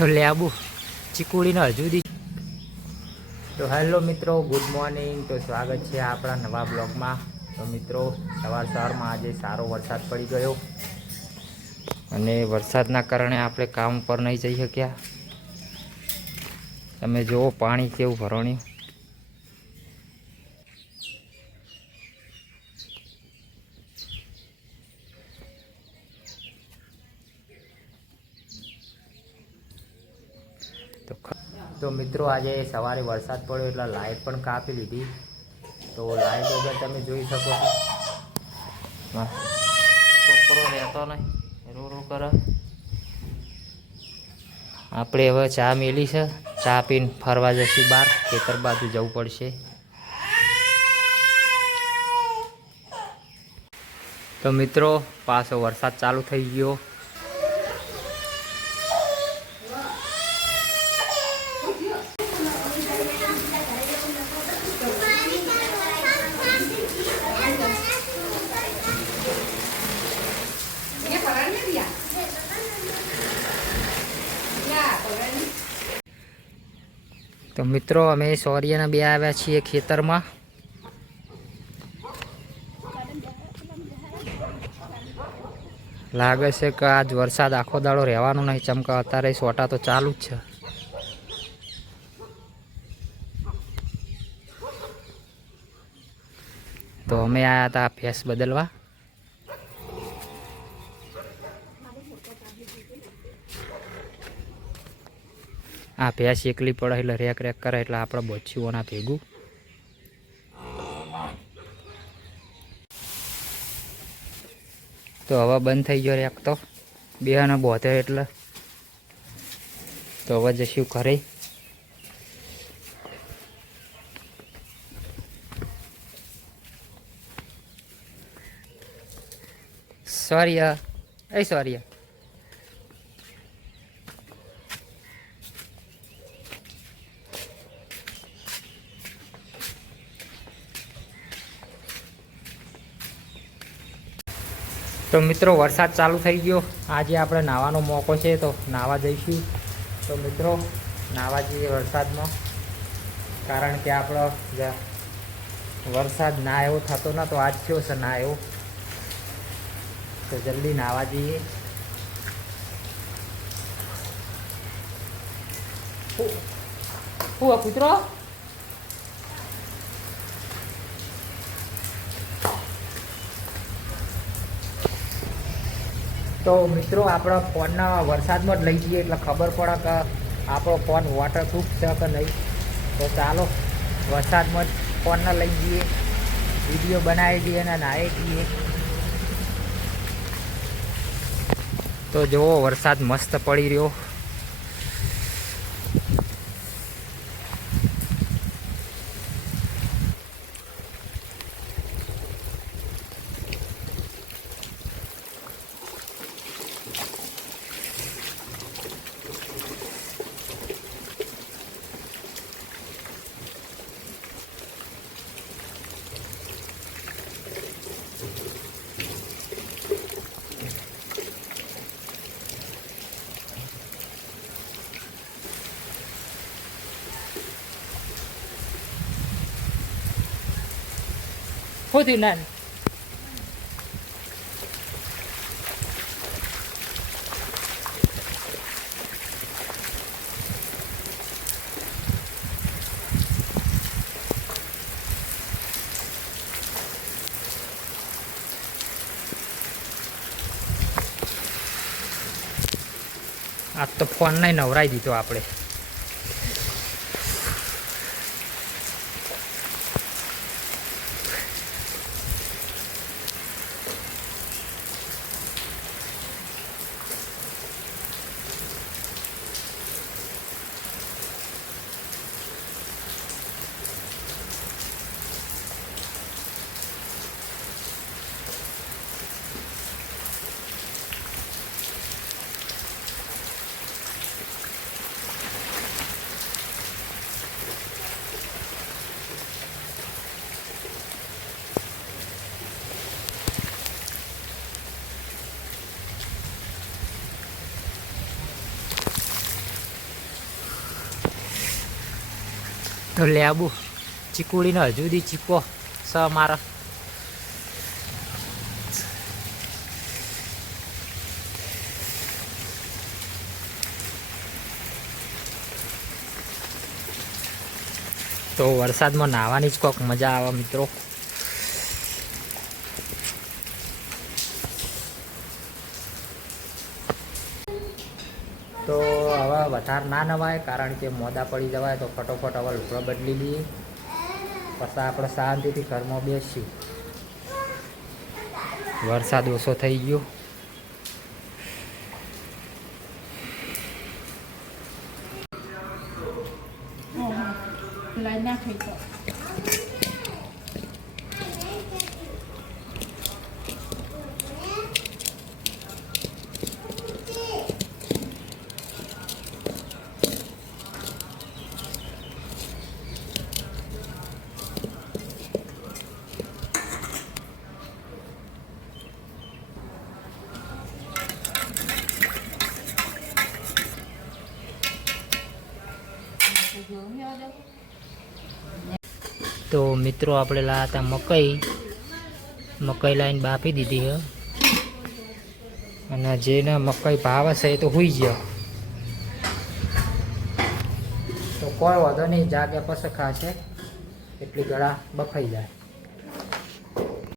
તો લેબુ ચીકુડીને હજુ દી. તો હેલો મિત્રો, ગુડ મોર્નિંગ. તો સ્વાગત છે આપણા નવા બ્લોગમાં. તો મિત્રો, સવારમાં આજે સારો વરસાદ પડી ગયો અને વરસાદના કારણે આપણે કામ પર નહીં જઈ શક્યા. તમે જુઓ પાણી કેવું ભરાણ્યું. તો મિત્રો, આજે સવારે વરસાદ પડ્યો એટલે લાઇટ પણ કાપી લીધી. તો લાઇટ વગર તમે જોઈ શકો છો છોકરો રહેતો નહીં, રૂ કરે. આપણે હવે ચા મેલી છે, ચા પીને ફરવા જઈશું, બહાર ખેતર બાજુ જવું પડશે. તો મિત્રો, પાછો વરસાદ ચાલુ થઈ ગયો. તો મિત્રો, અમે સોરિયાના બે આવ્યા છીએ ખેતરમાં. લાગે છે કે આજ વરસાદ આખો દાડો રહેવાનો નહીં, ચમકા અત્યારે સોટા તો ચાલુ જ છે. તો અમે આવ્યા હતા ભેંસ બદલવા. આ ભેંસ એકલી પડે એટલે રેક રેક કરે એટલે આપણે બચ્યુંઓના ભેગું. તો હવે બંધ થઈ ગયો રેક, તો બેને બોધે એટલે. તો હવે જશું ઘરે. સોરિયા, એ સોરિયા. તો મિત્રો, વરસાદ ચાલુ થઈ ગયો. આજે આપણે નાહવાનો મોકો છે, તો નાહવા જઈશું. તો મિત્રો, નાહવા જઈએ વરસાદમાં, કારણ કે આપણો વરસાદ ના એવો થતો ન તો આજ થયો છે ના એવો. તો જલ્દી નાહવા જઈએ. હું કૂતરો. તો મિત્રો, આપણા ફોનના વરસાદમાં જ લઈ જઈએ એટલે ખબર પડે કે આપણો ફોન વોટરપ્રૂફ છે કે નહીં. તો ચાલો વરસાદમાં જ ફોનને લઈ જઈએ, વિડીયો બનાવી દઈએ અને નાહી જઈએ. તો જુઓ, વરસાદ મસ્ત પડી રહ્યો. શું થયું નાન? આ તો ફોન નહીં નવરાઈ દીધો આપણે. તો લેબુ ચીકુડીનો હજુ સુધી ચીકો સ મારા તો વરસાદમાં નાહવાની જ કોક મજા આવે મિત્રો. તો હવે વધારે ના નવાય કારણ કે મોડા પડી જવાય તો ફટોફટ હવે લુગડો બદલી લઈએ પછી આપણે શાંતિથી ઘરમાં બેસીએ. વરસાદ ઓછો થઈ ગયો. તો મિત્રો આપણે લાયા હતા મકાઈ લાવીને બાફી દીધી છે અને જેને મકાઈ ભાવે છે એ તો હોઈ ગયો. તો કોઈ વાંધો નહીં, જાગે પછી ખાશે એટલી ગળા બફાઈ જાય.